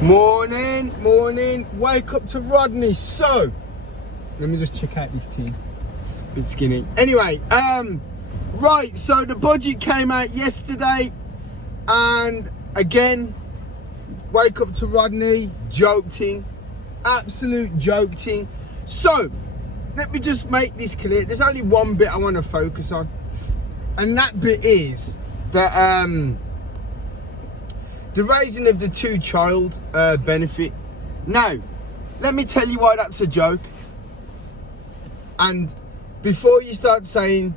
Morning. Wake up to Rodney. So, let me just check out this team. Bit skinny. Anyway, right. So the budget came out yesterday, and again, wake up to Rodney. Joking, absolute joking. So, let me just make this clear. There's only one bit I want to focus on, and that bit is that the raising of the two-child benefit. Now, let me tell you why that's a joke. And before you start saying,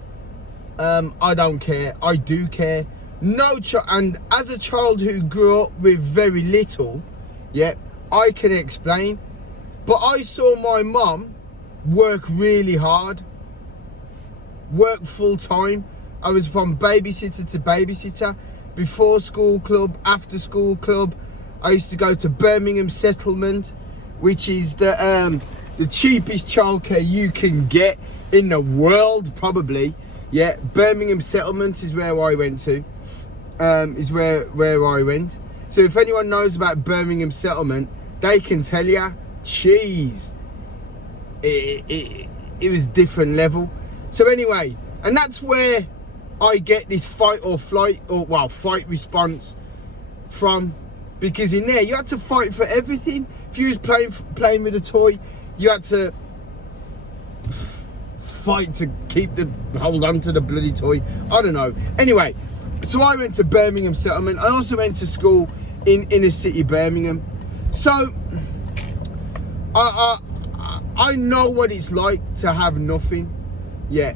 I don't care, I do care. And as a child who grew up with very little, yeah, I can explain. But I saw my mum work really hard, work full-time. I was from babysitter to babysitter. Before school club, after school club. I used to go to Birmingham Settlement, which is the cheapest childcare you can get in the world, probably. Yeah, Birmingham Settlement is where I went to. Is where I went. So if anyone knows about Birmingham Settlement, they can tell you, jeez, it was different level. So anyway, and that's where I get this fight or flight, or fight response from, because in there you had to fight for everything. If you was playing with a toy, you had to fight to hold on to the bloody toy. I don't know. Anyway, so I went to Birmingham Settlement. I also went to school in inner city Birmingham. So I know what it's like to have nothing. Yeah.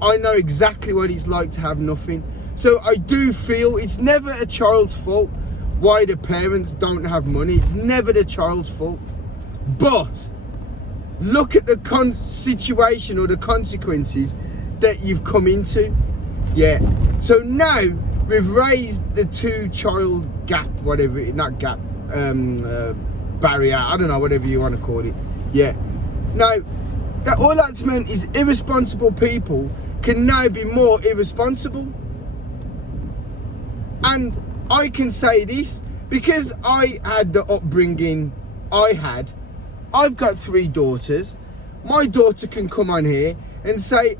I know exactly what it's like to have nothing. So I do feel it's never a child's fault why the parents don't have money. It's never the child's fault. But look at the situation or the consequences that you've come into. Yeah. So now we've raised the two-child gap, barrier. I don't know, whatever you want to call it. Yeah. Now, all that's meant is irresponsible people can now be more irresponsible. And I can say this because I had the upbringing I had. I've got 3 daughters. My daughter can come on here and say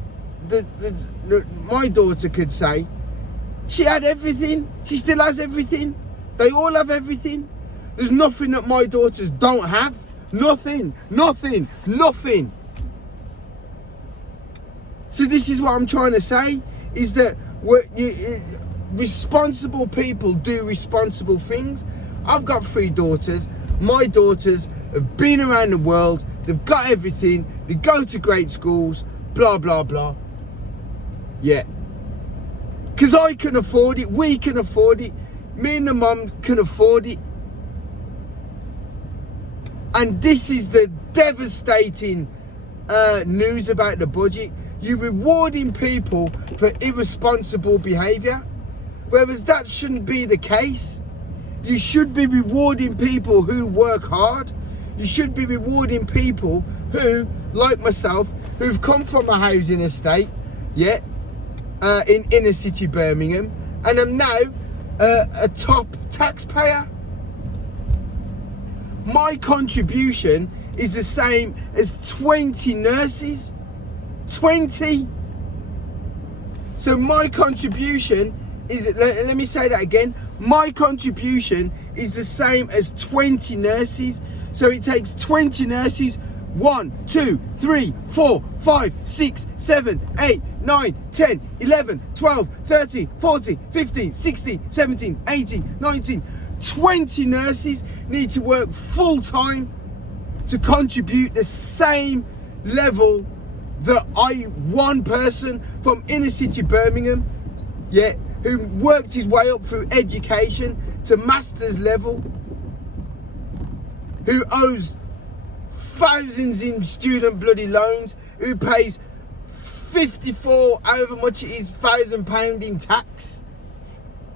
my daughter could say she had everything. She still has everything. They all have everything. There's nothing that my daughters don't have. Nothing. So this is what I'm trying to say, is that responsible people do responsible things. I've got 3 daughters. My daughters have been around the world. They've got everything. They go to great schools, blah, blah, blah. Yeah. Because I can afford it. We can afford it. Me and the mum can afford it. And this is the devastating news about the budget. You're rewarding people for irresponsible behaviour, whereas that shouldn't be the case. You should be rewarding people who work hard. You should be rewarding people who, like myself, who've come from a housing estate, yeah, in inner city Birmingham, and am now a top taxpayer. My contribution is the same as 20 nurses. 20. So my contribution is, let me say that again, my contribution is the same as 20 nurses. So it takes 20 nurses, 1, 2, 3, 4, 5, 6, 7, 8, 9, 10, 11, 12, 13, 14, 15, 16, 17, 18, 19, 20 nurses need to work full time to contribute the same level that one person from inner city Birmingham, yeah, who worked his way up through education to master's level, who owes thousands in student bloody loans, who pays 54, however much it is, £1,000 in tax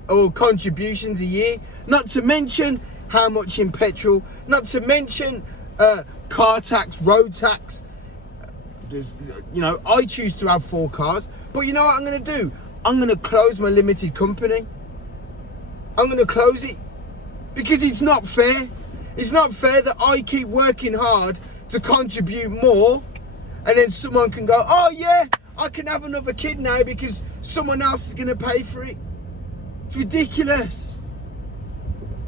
or contributions a year, not to mention how much in petrol, not to mention car tax, road tax. I choose to have 4 cars, but you know what I'm going to do? I'm going to close my limited company. I'm going to close it because it's not fair. It's not fair that I keep working hard to contribute more, and then someone can go, oh yeah, I can have another kid now because someone else is going to pay for it. It's ridiculous.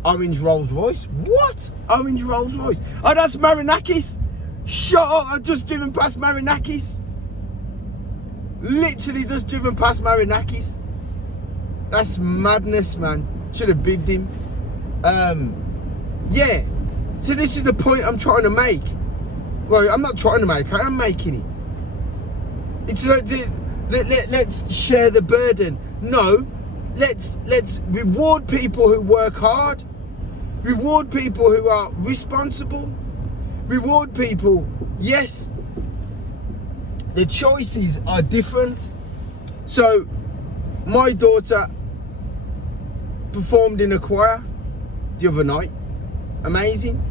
Orange Rolls Royce? What? Orange Rolls Royce? Oh, that's Marinakis. Shut up, I've just driven past Marinakis. Literally just driven past Marinakis. That's madness, man. Should have bigged him. Yeah. So this is the point I'm trying to make. Well, I'm not trying to make, I am making it. It's like, let's share the burden. No, let's reward people who work hard. Reward people who are responsible. Reward people, yes. The choices are different. So, my daughter performed in a choir the other night. Amazing.